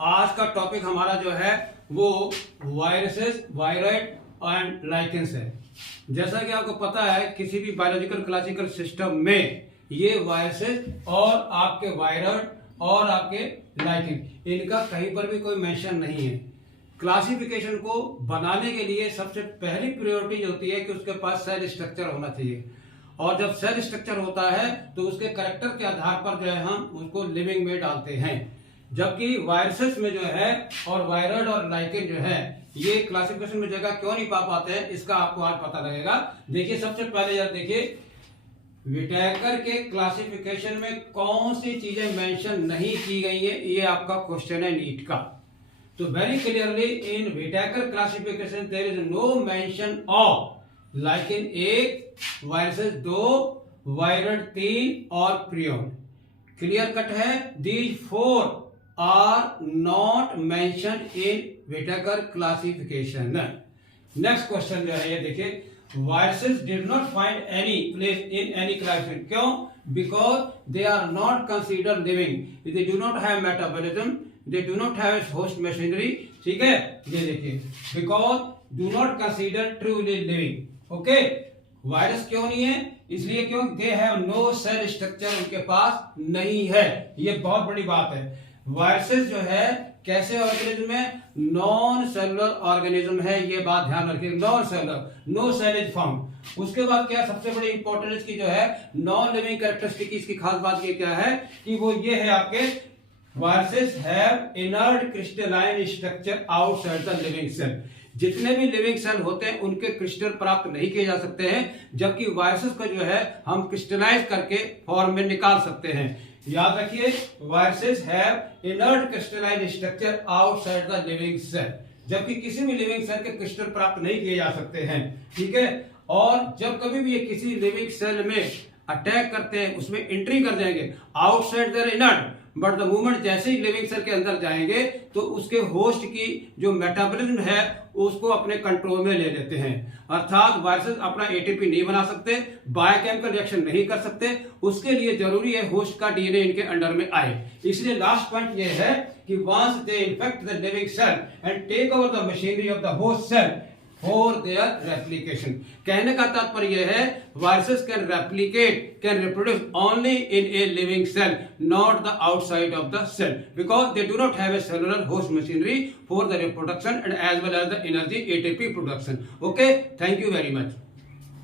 आज का टॉपिक हमारा जो है वो वायरसेस, वायरॉइड एंड लाइकेंस है। जैसा कि आपको पता है किसी भी बायोलॉजिकल क्लासिकल सिस्टम में ये वायरसेस और आपके वायरॉइड और आपके लाइकेन इनका कहीं पर भी कोई मेंशन नहीं है। क्लासिफिकेशन को बनाने के लिए सबसे पहली प्रायोरिटी होती है कि उसके पास सेल स्ट्रक्चर होना चाहिए, और जब सेल स्ट्रक्चर होता है तो उसके कैरेक्टर के आधार पर जो है हम उसको लिविंग में डालते हैं। जबकि वायरसेस में जो है और वायरॉइड और लाइकेन जो है ये क्लासिफिकेशन में जगह क्यों नहीं पा पाते हैं, इसका आपको आज पता लगेगा। देखिए सबसे पहले यार देखिए विटेकर के क्लासिफिकेशन में कौन सी चीजें मेंशन नहीं की गई है, ये आपका क्वेश्चन है नीट का। तो very clearly in Whittaker classification there is no mention of lichen 1, viruses 2, viroid 3 और प्रियन। क्लियर कट है। These 4 are not mention in Whittaker classification. Next question जो है ये देखिए, viruses did not find any place in any classification. क्यों? Because they are not considered living. They do not have metabolism. They do not have host machinery. ठीक है, ये देखिए because do not consider truly living. Okay? Virus क्यों नहीं है? इसलिए क्यों? They have no cell structure, उनके पास नहीं है। ये बहुत बड़ी बात है। वायरसेस जो है कैसे ऑर्गेनिज्म है? नॉन सेलुलर ऑर्गेनिज्म है, ये बात ध्यान रखिए। Non cellular, no cell is found. उसके बाद क्या सबसे बड़ी इंपॉर्टेंट इसकी जो है नॉन लिविंग कैरेक्टरिस्टिक, इसकी खास बात ये क्या है कि वो ये है आपके viruses have inert crystalline structure outside the living cell. जितने भी लिविंग सेल होते हैं उनके क्रिस्टल प्राप्त नहीं किए जा सकते हैं, जबकि वायरसेस को जो है हम क्रिस्टलाइज करके फॉर्म में निकाल सकते हैं। याद रखिए viruses have inert crystalline structure outside the living cell, जबकि किसी भी लिविंग सेल के क्रिस्टल प्राप्त नहीं किए जा सकते हैं। ठीक है, और जब कभी भी ये किसी लिविंग सेल में अटैक करते हैं उसमें एंट्री कर जाएंगे outside their inert, but the movement जैसे ही लिविंग सेल के अंदर जाएंगे तो उसके होस्ट की जो मेटाबॉलिज्म है उसको अपने कंट्रोल में ले लेते हैं। अर्थात वायरसेस अपना एटीपी नहीं बना सकते, बायोकेमिकल रिएक्शन नहीं कर सकते, उसके लिए जरूरी है होस्ट का डीएनए इनके अंडर में आए। इसलिए लास्ट पॉइंट ये है कि once they infect the living cell and take over the machinery of the host cell for their replication. कहने का तात्पर्य यह है viruses can replicate, can reproduce only in a living cell, not the outside of the cell, because they do not have a cellular host machinery for the reproduction and as well as the energy ATP production. Okay, thank you very much.